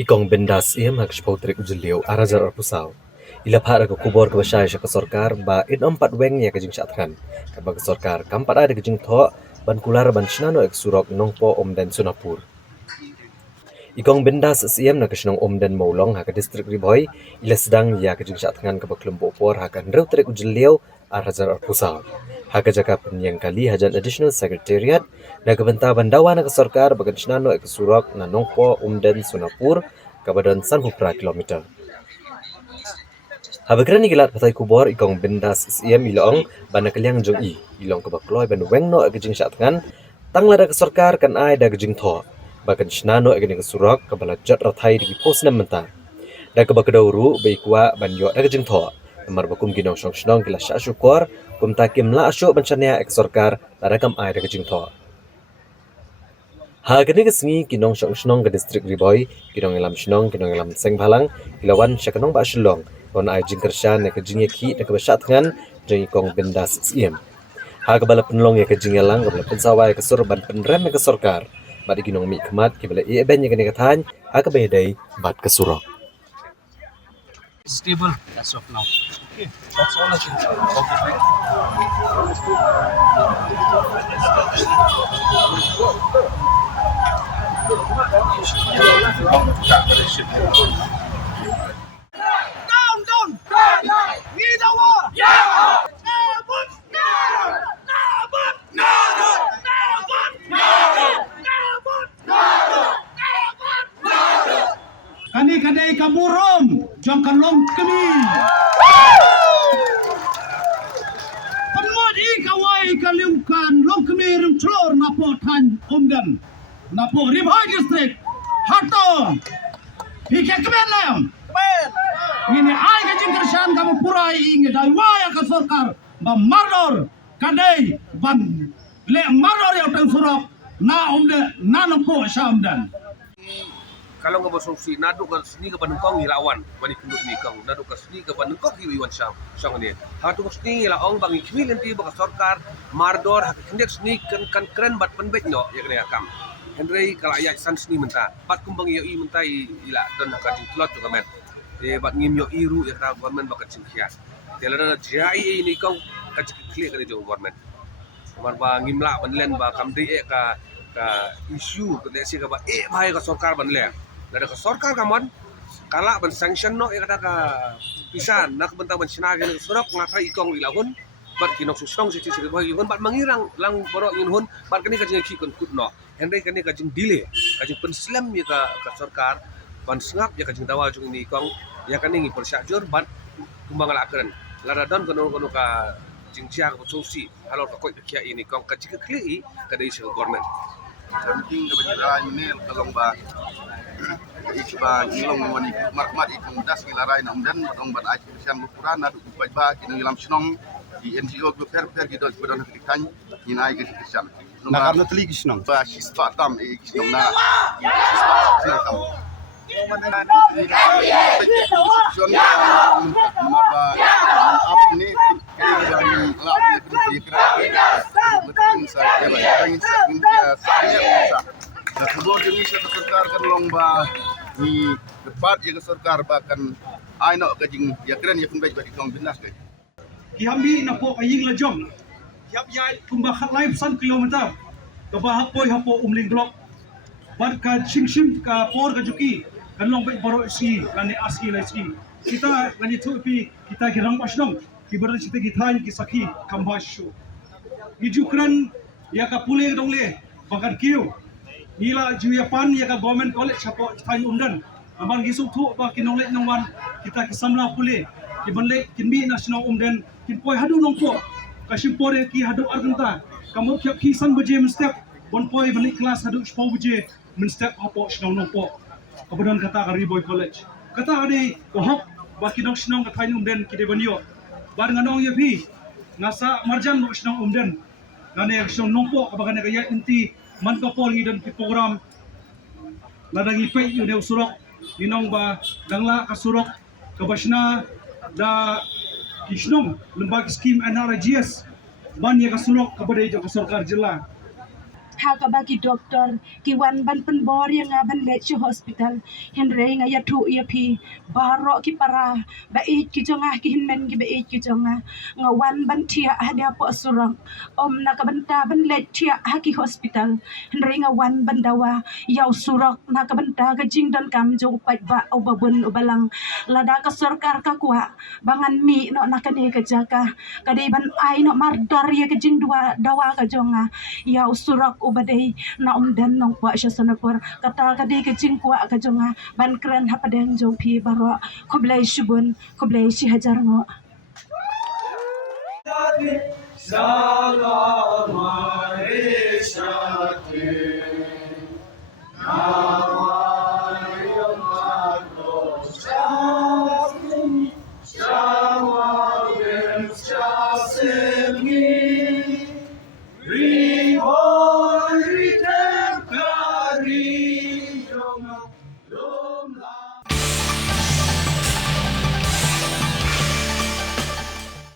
Ikong bendas ia mak spotrik ujeliu arajar arpusau. Ila phara ko kubor ko bashay sa kasorkar ba in empat weng ya kajing syatkan. Kabag kasorkar kampat ada kajing tho ban kular ban shnano ek surok nongpo omden sunapur. Ikong bendas siem na kashnong omden maulong ha ka distrik riboy ila sedang ya kajing syatkan kabag kelompo por ha kan reutrik ujeliu arajar arpusau. Haka jaka penyang kali hajan additional secretariat na kabenta bandawa na kasorkar bagan shnano ek surok na nongpo omden sunapur kabadan sanhupra kilometer. Habagran gilat patai kubor ikong bendas siem ilong bana kaliang jong ilong kabakloy ban wengno agajing syatngan tanglada kasorkar kan ai da gajing tho bagan shnano agajing surok kabala jat rathai di pos nam menta da kabakadauru beikwa ban yo da gajing tho mar bakum ginong shong shnong kila sha syukor kum takim la asyo ban chania ek sorkar da kam ai da gajing tho. Ha gani kesngi kinong shong shnong ke distrik riboy kinong elam shnong kinong elam sengbalang ilawan syakanong ba shilong on ai jingkershan ne kejing ki ne kebasat ngan jeng ikong bendas siem. Ha kabala penlong ya kejing elang kabala pensawai ke surban penrem ke sorkar badi kinong mi kemat kibala e ben ya kene kathan ha kabedai bat ke surok. Stable as of now. Okay, that's all I can say. Down! Neither war! Yeah! Kani kadai kaburom jong kalong kami. Pemod I kawai kaliungkan long kami ring tror napo tan omdan napo Riboy district Hatong. Hike kebelam. Ini ai kajing kersan kamu purai inge dai waya ka sorkar ba maror kadai ban le maror ya tang surok na omde na napo samdan. Kalau nggak bersolusi, nadu ke sini ke Bandungkong hilawan, bani kenduk ni kong, nadu ke sini ke Bandungkong hiwan sang ni. Hatu ke sini hilaong bangi kami nanti baka sorkar mardor hak kendek sini kan keren bat penbet no ya kena akam. Henry kalau ayat san sini mentah, bat kumbang yo I mentah ila dan hak jingklot juga men. Bat ngim yo iru ya kena government baka cingkias. Tiada jai ini kong kacik klik kena jauh government. Kamar ba ngimla banlen ba kamdi ka isu ke si ka ba bahaya ka sorkar banle. Dari ke sorkar kaman kala ban sanction no ya kata ka pisan nak bentang ban sinaga ni surok ngatai ikong ilahun bat kinok susong sisi bagi hun bat mangirang lang borok inhun bat kani kajing ki kun kut no henry kani kajing delay kajing penslam ya ka sorkar ban sengap ya kajing tawa jung ni ikong ya kani ngi persyajur bat kumbang lakeren laradon kono ka jingcia ka solusi halor ka koi kia ini kong kajing kli ka dei se government penting ke berjalan ini tolong ba ikba ilong mani marmat ikung das kilarai nam dan dong bat aci sian lupuran adu ba kini ilam snong di NGO go per gitu bedon kitan inai ke sian Nak karena teli kisnong. ba sispa tam kisnong na sispa tam maba ap ni kiri la di kira betul saya ba yang saya nah kebor jenis sorkar kan lomba ni debat ya sorkar bahkan aino kajing ya keren ya pun baik bagi kaum binas ke Kiambi na po kaying lajong. Kiap yai kumbakhat live san kilometer. Kabahapoy hapo umling blok. Bar ka chingshim ka por ka juki. Kanlong bai baro si kani aski lai si. Kita kani tupi kita girang pasdong. Kibaran kita githan ki sakhi kambashu. Ijukran ya ka pule dongle bakan kiu. Nila juyapan ya ka government college hapo thai umdan. Abang gisuk thu ba kinonglet nongwan kita kisamla pule. Kibanle kinmi national umdan kinpoi hadu nongpo. Kasimpore ki hadu arganta. Kamu kiap ki san baje menstep bonpoi balik kelas hadu spau baje menstep hapo shnong nongpo. Kemudian kata ka Riboy College. Kata ade kohok ba kinong shnong ka thai umdan kide banyo. Bar nganong ya pi ngasa marjan no shnong umdan. Ngane shnong nongpo kabagan kaya inti man kapol ngidan ki program ladang ipay yun surok ninong ba dangla kasurok kabasna da kisnong lembag scheme NRGS ban ya kasurok kabade jo sorkar jilla ha ka bagi doktor ki wan ban pen bor yang ban le chi hospital hin re nga ya thu ya pi baro ki para ba e ki jonga ki hin men ki ba e ki jonga nga wan ban tia ada po surang om na ka banta ban le tia ha ki hospital hin re nga wan ban dawa yaw surak na ka banta ka jing dan kam jong pat ba o babun o balang lada ka sarkar ka kuha bangan mi no na ka ne ka jaka kadai ban ai no mardar ya ka jing dua dawa ka jonga yaw surak o badai na dan nong kwa sya sanapur kata kadai ka jing kwa ka jonga ban kran ha padang jong pi baro khoblai shubun khoblai shi hajar ngo Salam Malaysia.